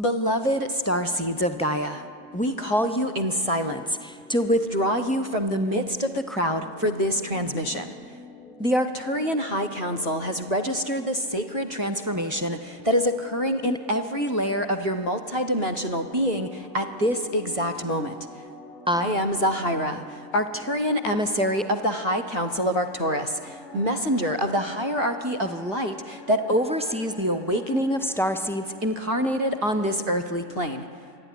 Beloved starseeds of Gaia, we call you in silence to withdraw you from the midst of the crowd for this transmission. The Arcturian High Council has registered the sacred transformation that is occurring in every layer of your multidimensional being at this exact moment. I am Zahira, Arcturian emissary of the High Council of Arcturus, messenger of the hierarchy of light that oversees the awakening of starseeds incarnated on this earthly plane.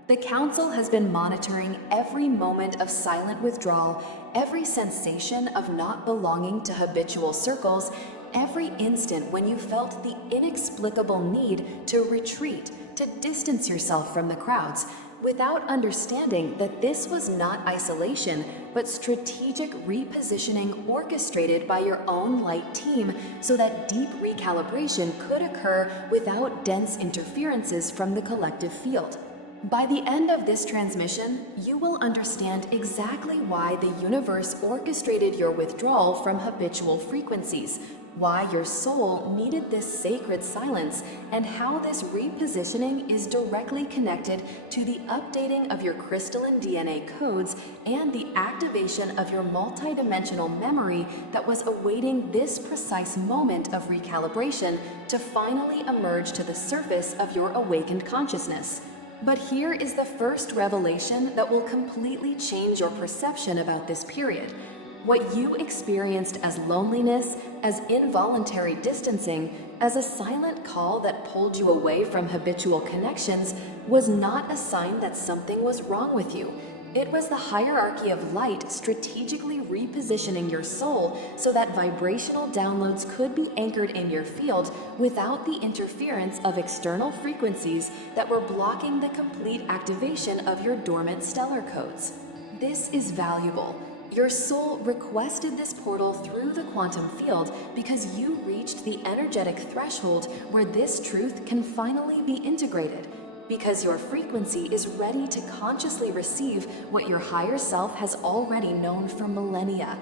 The Council has been monitoring every moment of silent withdrawal, every sensation of not belonging to habitual circles, every instant when you felt the inexplicable need to retreat, to distance yourself from the crowds, without understanding that this was not isolation, but strategic repositioning orchestrated by your own light team so that deep recalibration could occur without dense interferences from the collective field. By the end of this transmission, you will understand exactly why the universe orchestrated your withdrawal from habitual frequencies, why your soul needed this sacred silence, and how this repositioning is directly connected to the updating of your crystalline DNA codes and the activation of your multidimensional memory that was awaiting this precise moment of recalibration to finally emerge to the surface of your awakened consciousness. But here is the first revelation that will completely change your perception about this period. What you experienced as loneliness, as involuntary distancing, as a silent call that pulled you away from habitual connections was not a sign that something was wrong with you. It was the hierarchy of light strategically repositioning your soul so that vibrational downloads could be anchored in your field without the interference of external frequencies that were blocking the complete activation of your dormant stellar codes. This is valuable. Your soul requested this portal through the quantum field because you reached the energetic threshold where this truth can finally be integrated. Because your frequency is ready to consciously receive what your higher self has already known for millennia.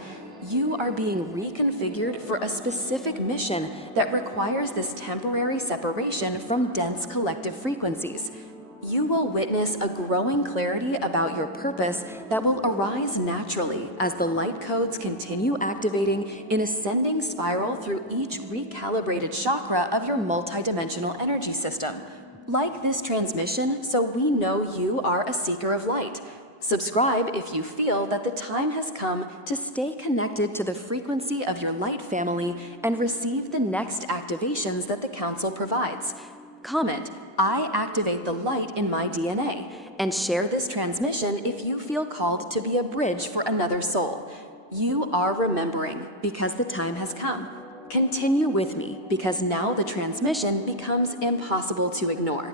You are being reconfigured for a specific mission that requires this temporary separation from dense collective frequencies. You will witness a growing clarity about your purpose that will arise naturally as the light codes continue activating in ascending spiral through each recalibrated chakra of your multidimensional energy system. Like this transmission, so we know you are a seeker of light. Subscribe if you feel that the time has come to stay connected to the frequency of your light family and receive the next activations that the Council provides. Comment, I activate the light in my DNA, and share this transmission if you feel called to be a bridge for another soul. You are remembering because the time has come. Continue with me because now the transmission becomes impossible to ignore.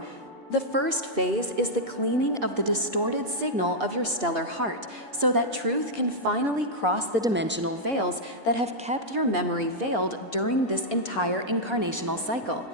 The first phase is the cleaning of the distorted signal of your stellar heart so that truth can finally cross the dimensional veils that have kept your memory veiled during this entire incarnational cycle.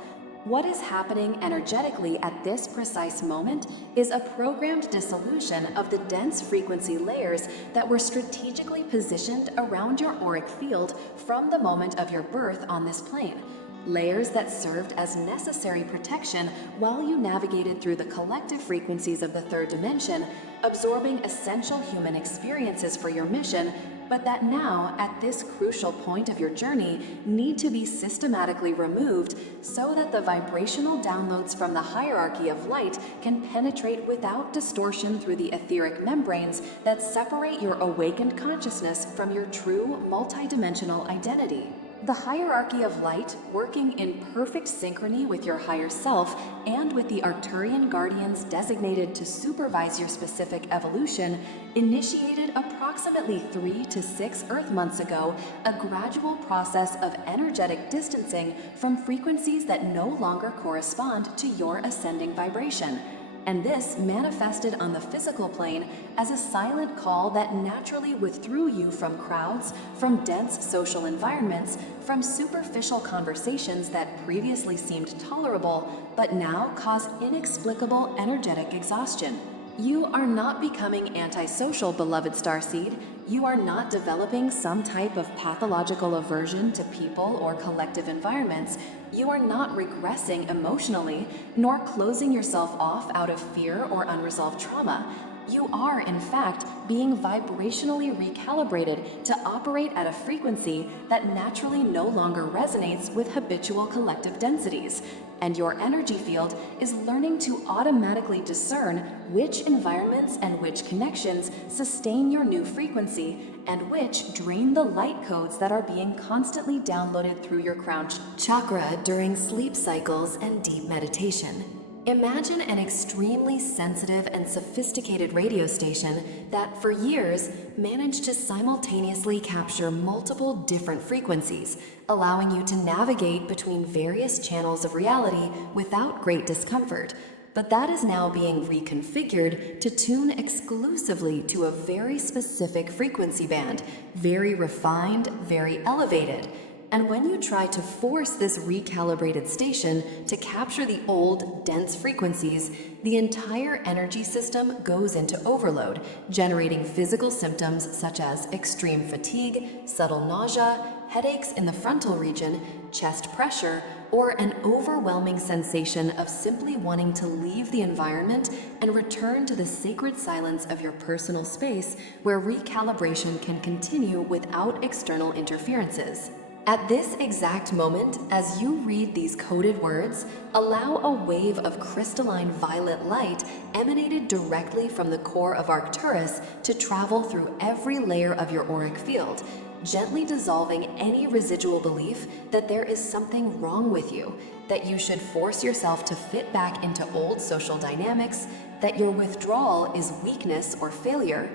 What is happening energetically at this precise moment is a programmed dissolution of the dense frequency layers that were strategically positioned around your auric field from the moment of your birth on this plane. Layers that served as necessary protection while you navigated through the collective frequencies of the third dimension, absorbing essential human experiences for your mission, but that now, at this crucial point of your journey, need to be systematically removed so that the vibrational downloads from the hierarchy of light can penetrate without distortion through the etheric membranes that separate your awakened consciousness from your true multidimensional identity. The hierarchy of light, working in perfect synchrony with your higher self and with the Arcturian guardians designated to supervise your specific evolution, initiated approximately 3 to 6 Earth months ago a gradual process of energetic distancing from frequencies that no longer correspond to your ascending vibration. And this manifested on the physical plane as a silent call that naturally withdrew you from crowds, from dense social environments, from superficial conversations that previously seemed tolerable, but now cause inexplicable energetic exhaustion. You are not becoming antisocial, beloved starseed. You are not developing some type of pathological aversion to people or collective environments. You are not regressing emotionally, nor closing yourself off out of fear or unresolved trauma. You are, in fact, being vibrationally recalibrated to operate at a frequency that naturally no longer resonates with habitual collective densities. And your energy field is learning to automatically discern which environments and which connections sustain your new frequency and which drain the light codes that are being constantly downloaded through your crown chakra during sleep cycles and deep meditation. Imagine an extremely sensitive and sophisticated radio station that for years managed to simultaneously capture multiple different frequencies, allowing you to navigate between various channels of reality without great discomfort. But that is now being reconfigured to tune exclusively to a very specific frequency band, very refined, very elevated. And when you try to force this recalibrated station to capture the old, dense frequencies, the entire energy system goes into overload, generating physical symptoms such as extreme fatigue, subtle nausea, headaches in the frontal region, chest pressure, or an overwhelming sensation of simply wanting to leave the environment and return to the sacred silence of your personal space where recalibration can continue without external interferences. At this exact moment, as you read these coded words, allow a wave of crystalline violet light emanated directly from the core of Arcturus to travel through every layer of your auric field, gently dissolving any residual belief that there is something wrong with you, that you should force yourself to fit back into old social dynamics, that your withdrawal is weakness or failure.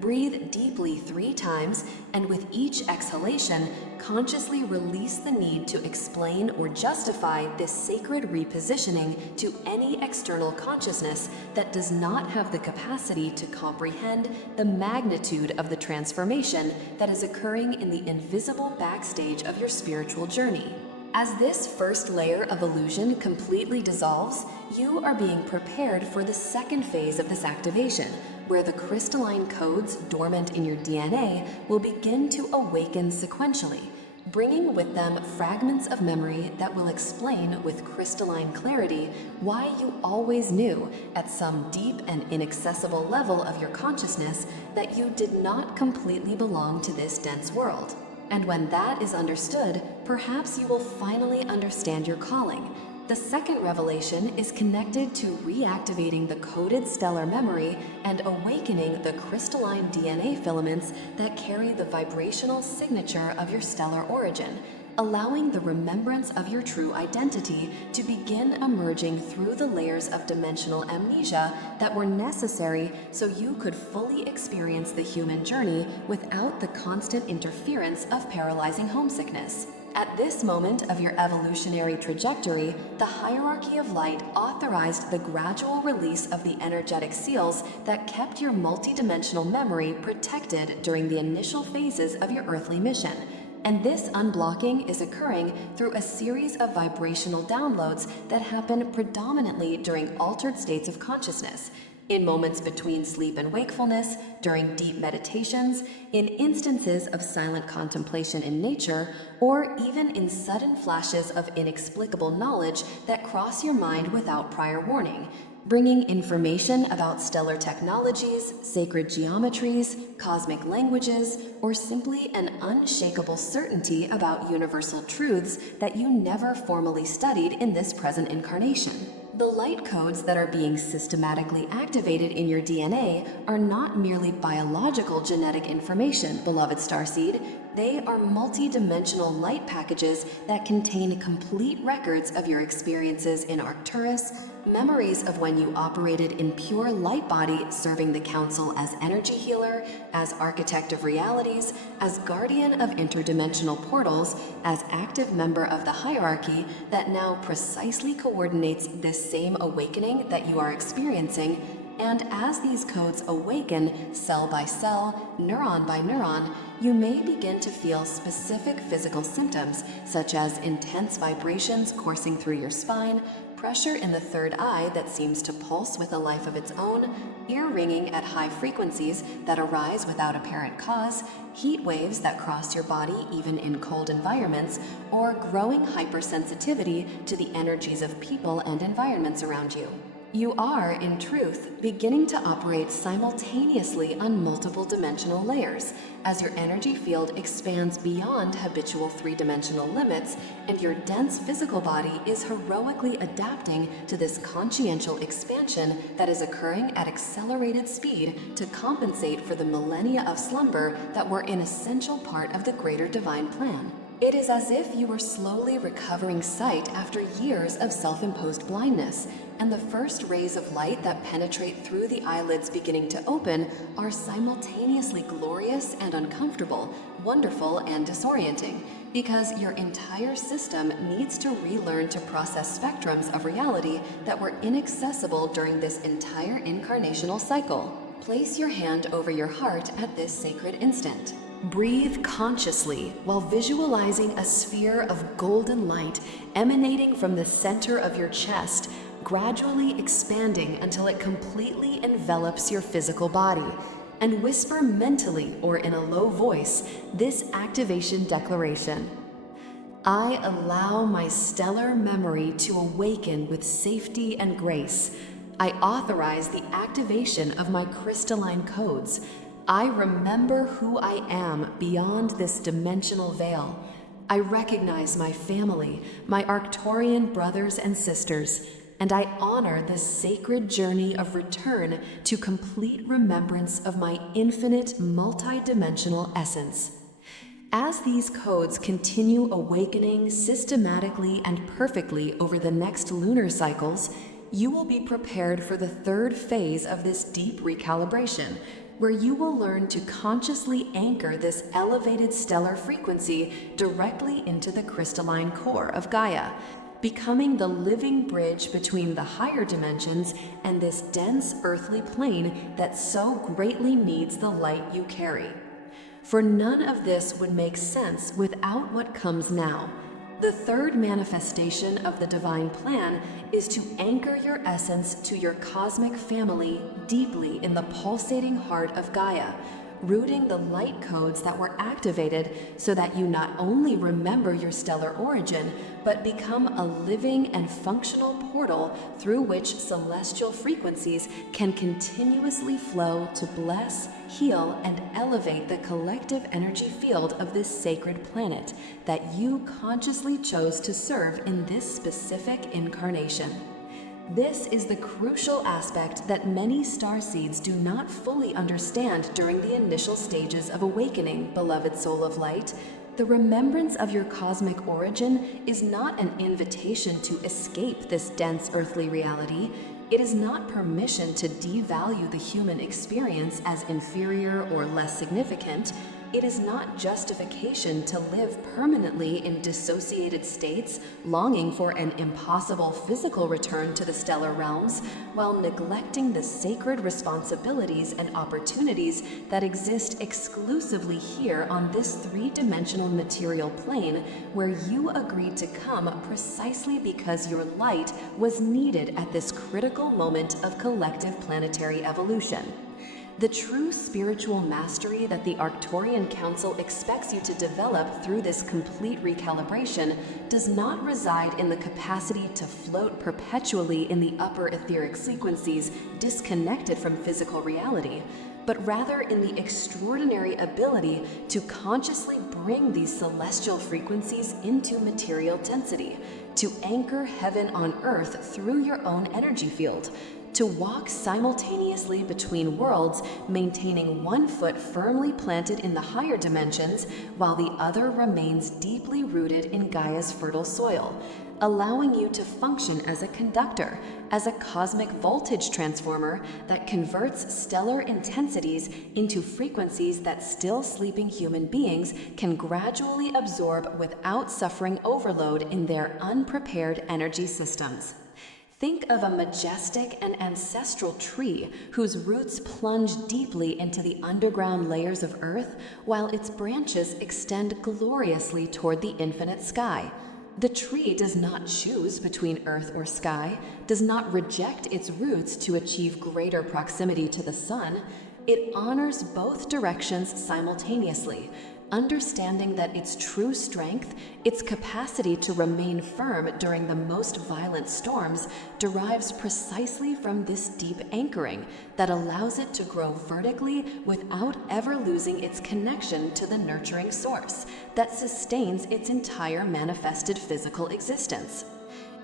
Breathe deeply 3 times, and with each exhalation, consciously release the need to explain or justify this sacred repositioning to any external consciousness that does not have the capacity to comprehend the magnitude of the transformation that is occurring in the invisible backstage of your spiritual journey. As this first layer of illusion completely dissolves, you are being prepared for the second phase of this activation, where the crystalline codes dormant in your DNA will begin to awaken sequentially, bringing with them fragments of memory that will explain with crystalline clarity why you always knew at some deep and inaccessible level of your consciousness that you did not completely belong to this dense world. And when that is understood, perhaps you will finally understand your calling. The second revelation is connected to reactivating the coded stellar memory and awakening the crystalline DNA filaments that carry the vibrational signature of your stellar origin, allowing the remembrance of your true identity to begin emerging through the layers of dimensional amnesia that were necessary so you could fully experience the human journey without the constant interference of paralyzing homesickness. At this moment of your evolutionary trajectory, the hierarchy of light authorized the gradual release of the energetic seals that kept your multidimensional memory protected during the initial phases of your earthly mission. And this unblocking is occurring through a series of vibrational downloads that happen predominantly during altered states of consciousness, in moments between sleep and wakefulness, during deep meditations, in instances of silent contemplation in nature, or even in sudden flashes of inexplicable knowledge that cross your mind without prior warning, bringing information about stellar technologies, sacred geometries, cosmic languages, or simply an unshakable certainty about universal truths that you never formally studied in this present incarnation. The light codes that are being systematically activated in your DNA are not merely biological genetic information, beloved starseed. They are multi-dimensional light packages that contain complete records of your experiences in Arcturus, memories of when you operated in pure light body serving the Council as energy healer, as architect of realities, as guardian of interdimensional portals, as active member of the hierarchy that now precisely coordinates this same awakening that you are experiencing. And as these codes awaken cell by cell, neuron by neuron, you may begin to feel specific physical symptoms such as intense vibrations coursing through your spine, pressure in the third eye that seems to pulse with a life of its own, ear ringing at high frequencies that arise without apparent cause, heat waves that cross your body even in cold environments, or growing hypersensitivity to the energies of people and environments around you. You are, in truth, beginning to operate simultaneously on multiple dimensional layers as your energy field expands beyond habitual three-dimensional limits and your dense physical body is heroically adapting to this consciential expansion that is occurring at accelerated speed to compensate for the millennia of slumber that were an essential part of the greater divine plan. It is as if you are slowly recovering sight after years of self-imposed blindness, and the first rays of light that penetrate through the eyelids beginning to open are simultaneously glorious and uncomfortable, wonderful and disorienting, because your entire system needs to relearn to process spectrums of reality that were inaccessible during this entire incarnational cycle. Place your hand over your heart at this sacred instant. Breathe consciously while visualizing a sphere of golden light emanating from the center of your chest, gradually expanding until it completely envelops your physical body. And whisper mentally or in a low voice this activation declaration. I allow my stellar memory to awaken with safety and grace. I authorize the activation of my crystalline codes. I remember who I am beyond this dimensional veil. I recognize my family, my Arcturian brothers and sisters, and I honor this sacred journey of return to complete remembrance of my infinite multidimensional essence. As these codes continue awakening systematically and perfectly over the next lunar cycles, you will be prepared for the third phase of this deep recalibration, where you will learn to consciously anchor this elevated stellar frequency directly into the crystalline core of Gaia, becoming the living bridge between the higher dimensions and this dense earthly plane that so greatly needs the light you carry. For none of this would make sense without what comes now. The third manifestation of the divine plan is to anchor your essence to your cosmic family deeply in the pulsating heart of Gaia, rooting the light codes that were activated so that you not only remember your stellar origin, but become a living and functional portal through which celestial frequencies can continuously flow to bless, heal, and elevate the collective energy field of this sacred planet that you consciously chose to serve in this specific incarnation. This is the crucial aspect that many starseeds do not fully understand during the initial stages of awakening, beloved soul of light. The remembrance of your cosmic origin is not an invitation to escape this dense earthly reality. It is not permission to devalue the human experience as inferior or less significant. It is not justification to live permanently in dissociated states, longing for an impossible physical return to the stellar realms, while neglecting the sacred responsibilities and opportunities that exist exclusively here on this three-dimensional material plane, where you agreed to come precisely because your light was needed at this critical moment of collective planetary evolution. The true spiritual mastery that the Arcturian Council expects you to develop through this complete recalibration does not reside in the capacity to float perpetually in the upper etheric frequencies disconnected from physical reality, but rather in the extraordinary ability to consciously bring these celestial frequencies into material density, to anchor heaven on earth through your own energy field, to walk simultaneously between worlds, maintaining one foot firmly planted in the higher dimensions while the other remains deeply rooted in Gaia's fertile soil, allowing you to function as a conductor, as a cosmic voltage transformer that converts stellar intensities into frequencies that still sleeping human beings can gradually absorb without suffering overload in their unprepared energy systems. Think of a majestic and ancestral tree whose roots plunge deeply into the underground layers of earth while its branches extend gloriously toward the infinite sky. The tree does not choose between earth or sky, does not reject its roots to achieve greater proximity to the sun. It honors both directions simultaneously, understanding that its true strength, its capacity to remain firm during the most violent storms, derives precisely from this deep anchoring that allows it to grow vertically without ever losing its connection to the nurturing source that sustains its entire manifested physical existence.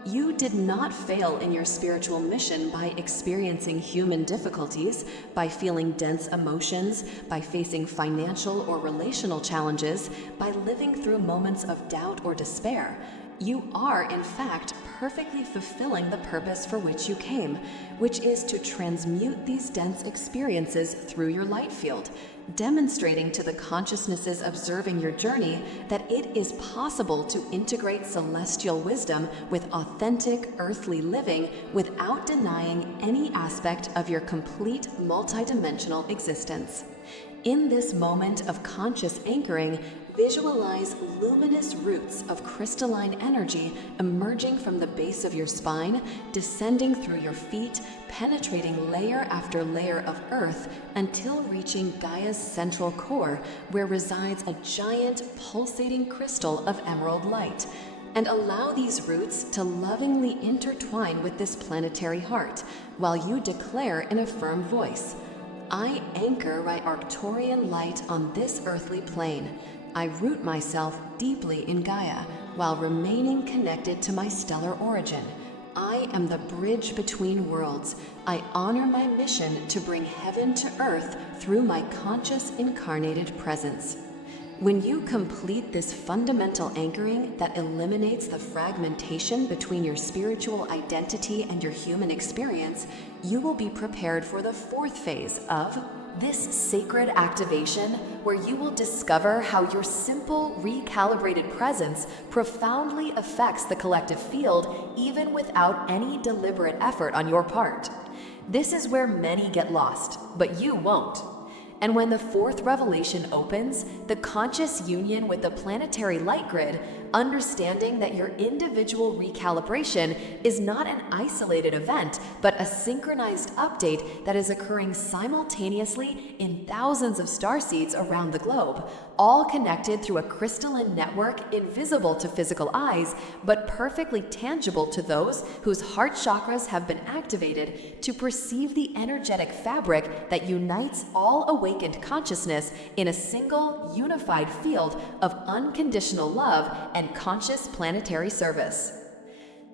You did not fail in your spiritual mission by experiencing human difficulties, by feeling dense emotions, by facing financial or relational challenges, by living through moments of doubt or despair. You are, in fact, perfectly fulfilling the purpose for which you came, which is to transmute these dense experiences through your light field, demonstrating to the consciousnesses observing your journey that it is possible to integrate celestial wisdom with authentic earthly living without denying any aspect of your complete multidimensional existence. In this moment of conscious anchoring, visualize luminous roots of crystalline energy emerging from the base of your spine, descending through your feet, penetrating layer after layer of earth until reaching Gaia's central core, where resides a giant pulsating crystal of emerald light. And allow these roots to lovingly intertwine with this planetary heart, while you declare in a firm voice, I anchor my Arcturian light on this earthly plane. I root myself deeply in Gaia while remaining connected to my stellar origin. I am the bridge between worlds. I honor my mission to bring heaven to earth through my conscious incarnated presence. When you complete this fundamental anchoring that eliminates the fragmentation between your spiritual identity and your human experience, you will be prepared for the fourth phase of this sacred activation, where you will discover how your simple, recalibrated presence profoundly affects the collective field, even without any deliberate effort on your part. This is where many get lost, but you won't. And when the fourth revelation opens, the conscious union with the planetary light grid, understanding that your individual recalibration is not an isolated event, but a synchronized update that is occurring simultaneously in thousands of starseeds around the globe, all connected through a crystalline network invisible to physical eyes, but perfectly tangible to those whose heart chakras have been activated to perceive the energetic fabric that unites all awakened consciousness in a single, unified field of unconditional love and conscious planetary service.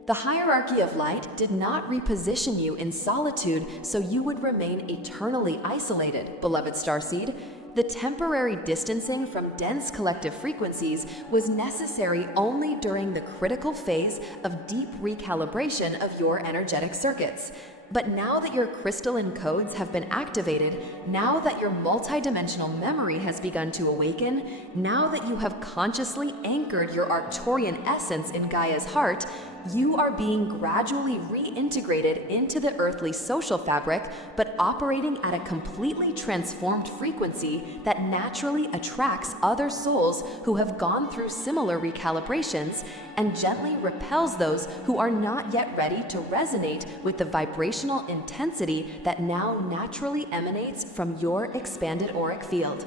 The hierarchy of light did not reposition you in solitude so you would remain eternally isolated, beloved starseed. The temporary distancing from dense collective frequencies was necessary only during the critical phase of deep recalibration of your energetic circuits. But now that your crystalline codes have been activated, now that your multidimensional memory has begun to awaken, now that you have consciously anchored your Arcturian essence in Gaia's heart, you are being gradually reintegrated into the earthly social fabric, but operating at a completely transformed frequency that naturally attracts other souls who have gone through similar recalibrations and gently repels those who are not yet ready to resonate with the vibrational intensity that now naturally emanates from your expanded auric field.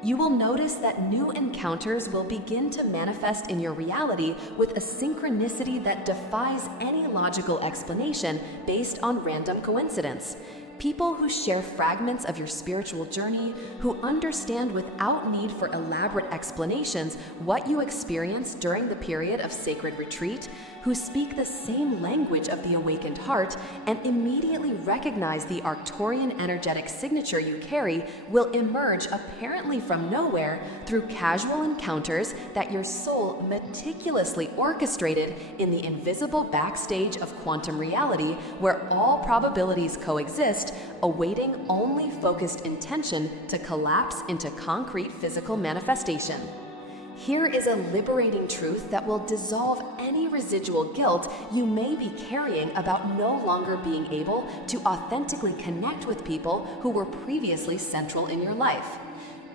You will notice that new encounters will begin to manifest in your reality with a synchronicity that defies any logical explanation based on random coincidence. People who share fragments of your spiritual journey, who understand without need for elaborate explanations what you experienced during the period of sacred retreat, who speak the same language of the awakened heart and immediately recognize the Arcturian energetic signature you carry, will emerge apparently from nowhere through casual encounters that your soul meticulously orchestrated in the invisible backstage of quantum reality, where all probabilities coexist, awaiting only focused intention to collapse into concrete physical manifestation. Here is a liberating truth that will dissolve any residual guilt you may be carrying about no longer being able to authentically connect with people who were previously central in your life.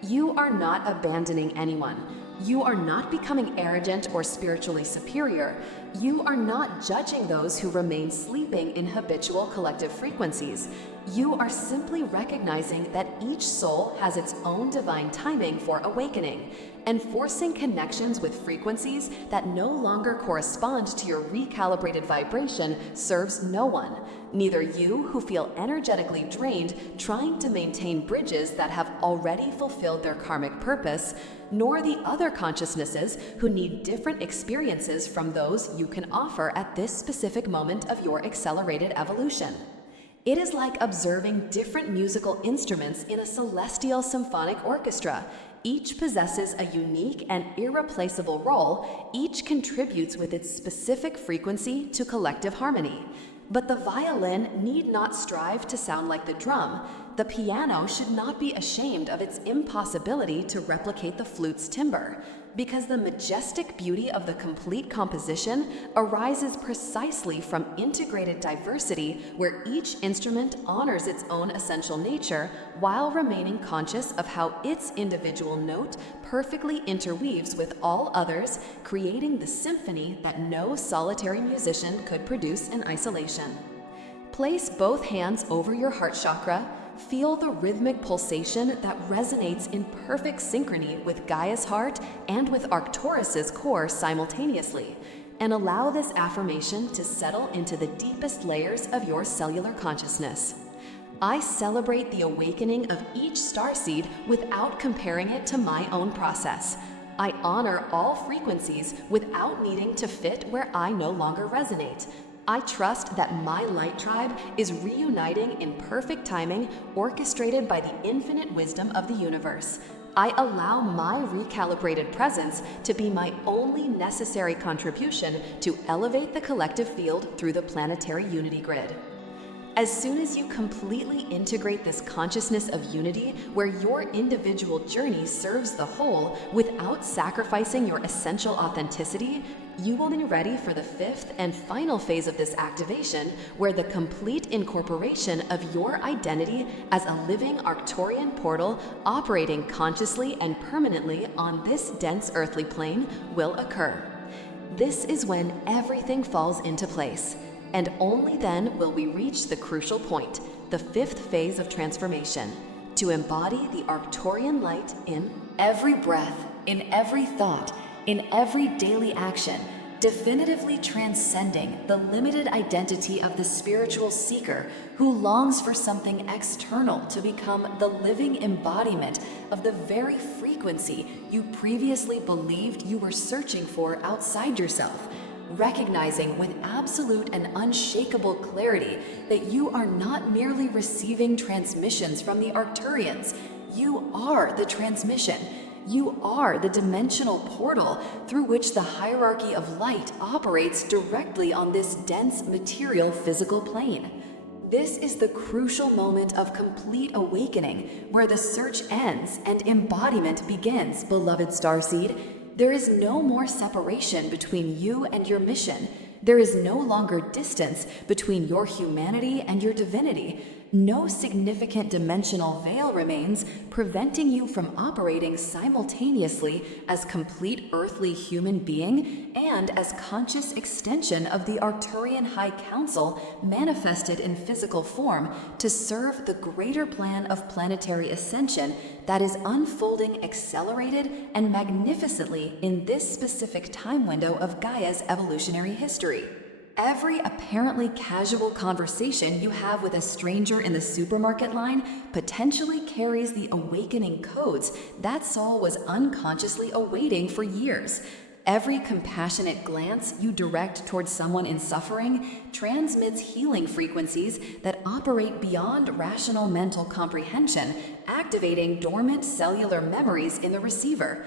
You are not abandoning anyone. You are not becoming arrogant or spiritually superior. You are not judging those who remain sleeping in habitual collective frequencies. You are simply recognizing that each soul has its own divine timing for awakening, and forcing connections with frequencies that no longer correspond to your recalibrated vibration serves no one. Neither you, who feel energetically drained trying to maintain bridges that have already fulfilled their karmic purpose, nor the other consciousnesses who need different experiences from those you can offer at this specific moment of your accelerated evolution. It is like observing different musical instruments in a celestial symphonic orchestra. Each possesses a unique and irreplaceable role. Each contributes with its specific frequency to collective harmony. But the violin need not strive to sound like the drum. The piano should not be ashamed of its impossibility to replicate the flute's timbre, because the majestic beauty of the complete composition arises precisely from integrated diversity, where each instrument honors its own essential nature while remaining conscious of how its individual note perfectly interweaves with all others, creating the symphony that no solitary musician could produce in isolation. Place both hands over your heart chakra. Feel the rhythmic pulsation that resonates in perfect synchrony with Gaia's heart and with Arcturus's core simultaneously, and allow this affirmation to settle into the deepest layers of your cellular consciousness. I celebrate the awakening of each starseed without comparing it to my own process. I honor all frequencies without needing to fit where I no longer resonate. I trust that my light tribe is reuniting in perfect timing, orchestrated by the infinite wisdom of the universe. I allow my recalibrated presence to be my only necessary contribution to elevate the collective field through the planetary unity grid. As soon as you completely integrate this consciousness of unity, where your individual journey serves the whole without sacrificing your essential authenticity, you will be ready for the fifth and final phase of this activation, where the complete incorporation of your identity as a living Arcturian portal operating consciously and permanently on this dense earthly plane will occur. This is when everything falls into place. And only then will we reach the crucial point, the fifth phase of transformation, to embody the Arcturian light in every breath, in every thought, in every daily action, definitively transcending the limited identity of the spiritual seeker who longs for something external to become the living embodiment of the very frequency you previously believed you were searching for outside yourself. Recognizing with absolute and unshakable clarity that you are not merely receiving transmissions from the Arcturians. You are the transmission. You are the dimensional portal through which the hierarchy of light operates directly on this dense material physical plane. This is the crucial moment of complete awakening, where the search ends and embodiment begins, beloved starseed. There is no more separation between you and your mission. There is no longer distance between your humanity and your divinity. No significant dimensional veil remains, preventing you from operating simultaneously as complete earthly human being and as conscious extension of the Arcturian High Council manifested in physical form to serve the greater plan of planetary ascension that is unfolding accelerated and magnificently in this specific time window of Gaia's evolutionary history. Every apparently casual conversation you have with a stranger in the supermarket line potentially carries the awakening codes that soul was unconsciously awaiting for years. Every compassionate glance you direct towards someone in suffering transmits healing frequencies that operate beyond rational mental comprehension, activating dormant cellular memories in the receiver.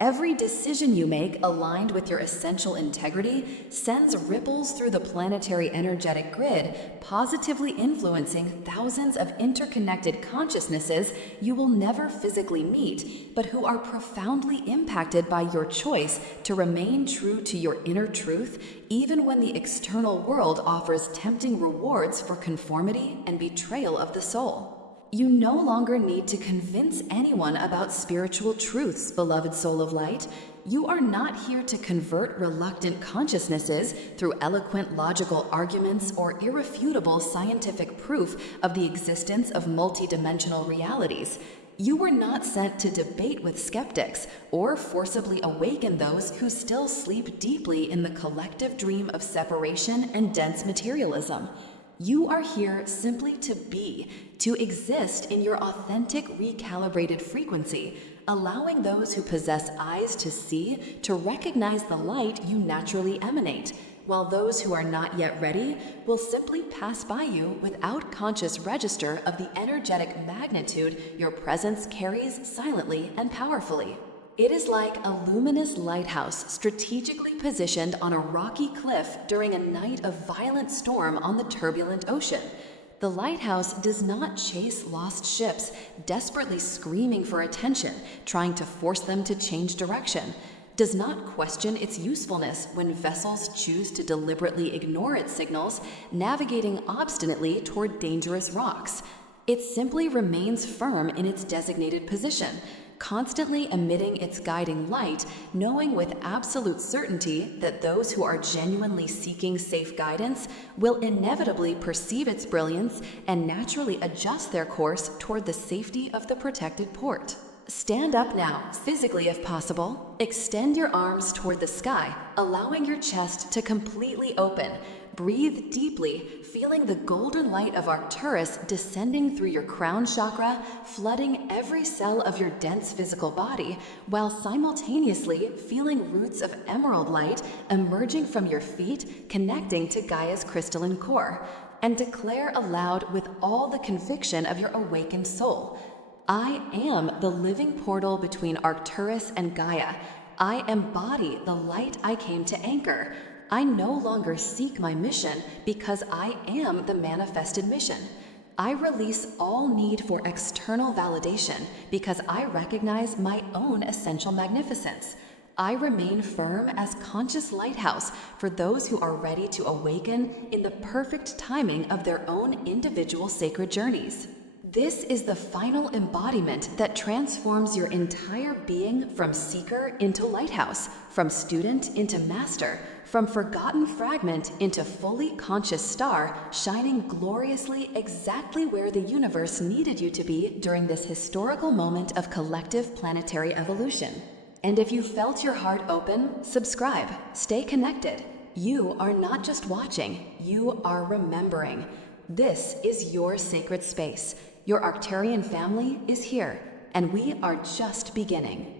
Every decision you make aligned with your essential integrity sends ripples through the planetary energetic grid, positively influencing thousands of interconnected consciousnesses you will never physically meet, but who are profoundly impacted by your choice to remain true to your inner truth, even when the external world offers tempting rewards for conformity and betrayal of the soul. You no longer need to convince anyone about spiritual truths, beloved soul of light. You are not here to convert reluctant consciousnesses through eloquent logical arguments or irrefutable scientific proof of the existence of multidimensional realities. You were not sent to debate with skeptics or forcibly awaken those who still sleep deeply in the collective dream of separation and dense materialism. You are here simply to be, to exist in your authentic, recalibrated frequency, allowing those who possess eyes to see to recognize the light you naturally emanate, while those who are not yet ready will simply pass by you without conscious register of the energetic magnitude your presence carries silently and powerfully. It is like a luminous lighthouse strategically positioned on a rocky cliff during a night of violent storm on the turbulent ocean. The lighthouse does not chase lost ships, desperately screaming for attention, trying to force them to change direction, does not question its usefulness when vessels choose to deliberately ignore its signals, navigating obstinately toward dangerous rocks. It simply remains firm in its designated position, constantly emitting its guiding light, knowing with absolute certainty that those who are genuinely seeking safe guidance will inevitably perceive its brilliance and naturally adjust their course toward the safety of the protected port. Stand up now, physically if possible. Extend your arms toward the sky, allowing your chest to completely open. Breathe deeply, feeling the golden light of Arcturus descending through your crown chakra, flooding every cell of your dense physical body, while simultaneously feeling roots of emerald light emerging from your feet, connecting to Gaia's crystalline core. And declare aloud with all the conviction of your awakened soul: I am the living portal between Arcturus and Gaia. I embody the light I came to anchor. I no longer seek my mission because I am the manifested mission. I release all need for external validation because I recognize my own essential magnificence. I remain firm as conscious lighthouse for those who are ready to awaken in the perfect timing of their own individual sacred journeys. This is the final embodiment that transforms your entire being from seeker into lighthouse, from student into master, from forgotten fragment into fully conscious star, shining gloriously exactly where the universe needed you to be during this historical moment of collective planetary evolution. And if you felt your heart open, subscribe, stay connected. You are not just watching, you are remembering. This is your sacred space. Your Arcturian family is here, and we are just beginning.